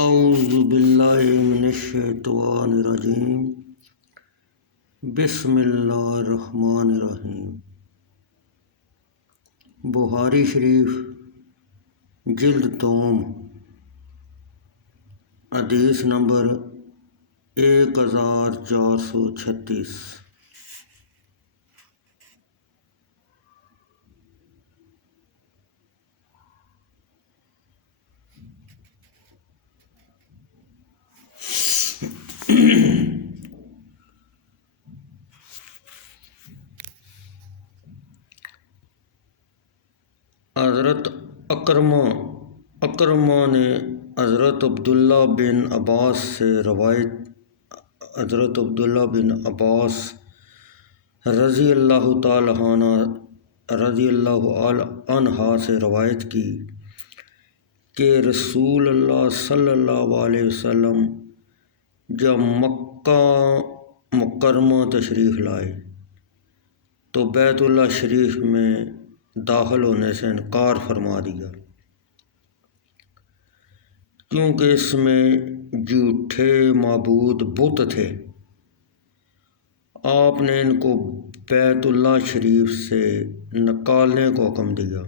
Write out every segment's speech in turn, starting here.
اعوذ باللہ من الشیطان الرجیم بسم اللہ الرحمن الرحیم۔ بخاری شریف جلد دوم حدیث نمبر 1436۔ حضرت اکرمہ نے حضرت عبداللہ بن عباس سے روایت حضرت عبداللہ بن عباس رضی اللہ تعالی عنہ سے روایت کی کہ رسول اللہ صلی اللہ علیہ وسلم جب مکہ مکرمہ تشریف لائے تو بیت اللہ شریف میں داخل ہونے سے انکار فرما دیا، کیونکہ اس میں جھوٹے معبود بت تھے۔ آپ نے ان کو بیت اللہ شریف سے نکالنے کو حکم دیا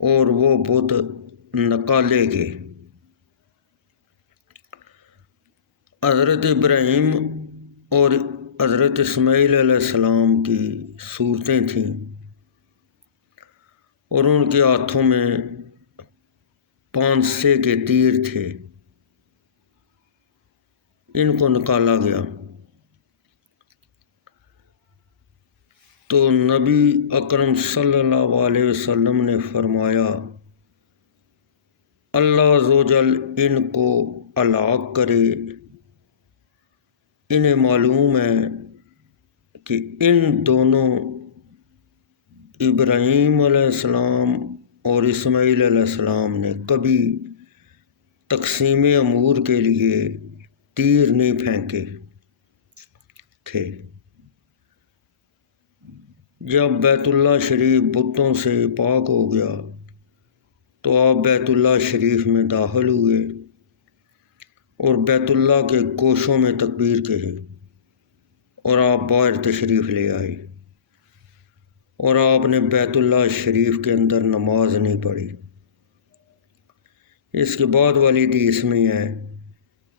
اور وہ بت نکالے گئے۔ حضرت ابراہیم اور حضرت اسماعیل علیہ السلام کی صورتیں تھیں اور ان کے ہاتھوں میں پانسے کے تیر تھے، ان کو نکالا گیا تو نبی اکرم صلی اللہ علیہ وسلم نے فرمایا، اللہ عز و جل ان کو ہلاک کرے، انہیں معلوم ہے کہ ان دونوں ابراہیم علیہ السلام اور اسماعیل علیہ السلام نے کبھی تقسیم امور کے لیے تیر نہیں پھینکے تھے۔ جب بیت اللہ شریف بتوں سے پاک ہو گیا تو آپ بیت اللہ شریف میں داخل ہوئے اور بیت اللہ کے گوشوں میں تکبیر کہی اور آپ باہر تشریف لے آئے اور آپ نے بیت اللہ شریف کے اندر نماز نہیں پڑھی۔ اس کے بعد والی حدیث میں ہے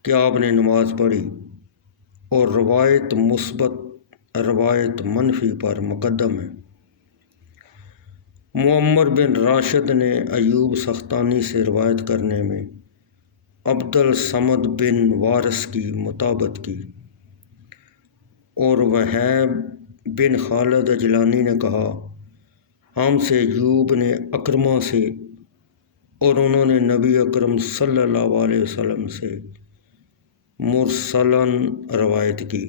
کہ آپ نے نماز پڑھی اور روایت مثبت روایت منفی پر مقدم ہے۔ معمر بن راشد نے ایوب سختانی سے روایت کرنے میں عبد الصمد بن وارث کی مطابقت کی اور وہیب بن خالد اجلانی نے کہا، ہم سے ایوب نے اکرمہ سے اور انہوں نے نبی اکرم صلی اللہ علیہ وسلم سے مرسلاً روایت کی۔